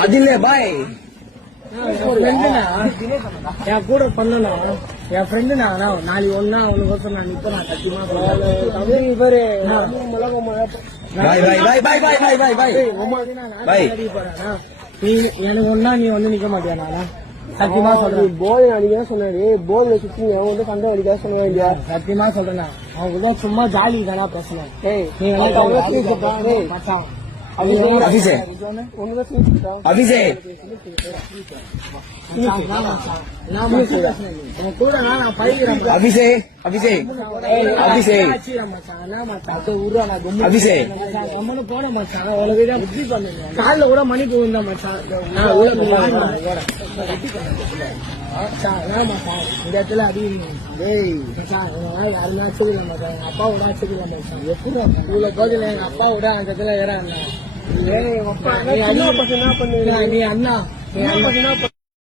அதில்ல பாய் என் கூட பண்ணனா என் ஃப்ரெண்டு நான் நாளைக்கு ஒன்னா அவனுக்கு நான் நிப்பேன் சத்தியமா இவரு பாய் பாய் பாய் பாய் பாய் பாய் பாய் பாய் பாய் நீ எனக்கு ஒன்னா நீ வந்து நிக்க மாட்டியா நானா சத்தியமா சொல்றேன் போல் அடிக்க சொன்னாரு போல் சுத்தி அவன் வந்து கண்ட அடிக்க சொன்னா இல்லையா சத்தியமா சொல்றேன் அவங்க கூட சும்மா ஜாலி தானா பேசணும் அபிஷே அபிஷே அபிஷே அபிஷே அபிஷே அபிஷே போன மச்சான் காலில் கூட மணிக்கு விழுந்தா மச்சான் இந்த இடத்துல யாருமே ஆச்சரியம் மாட்டாங்க எங்க அப்பா விட ஆச்சரியம் மாட்டாங்க எப்படி இவ்வளவு கோதில எங்க அப்பா விட அந்த இடத்துல ஏறா நீ அண்ணா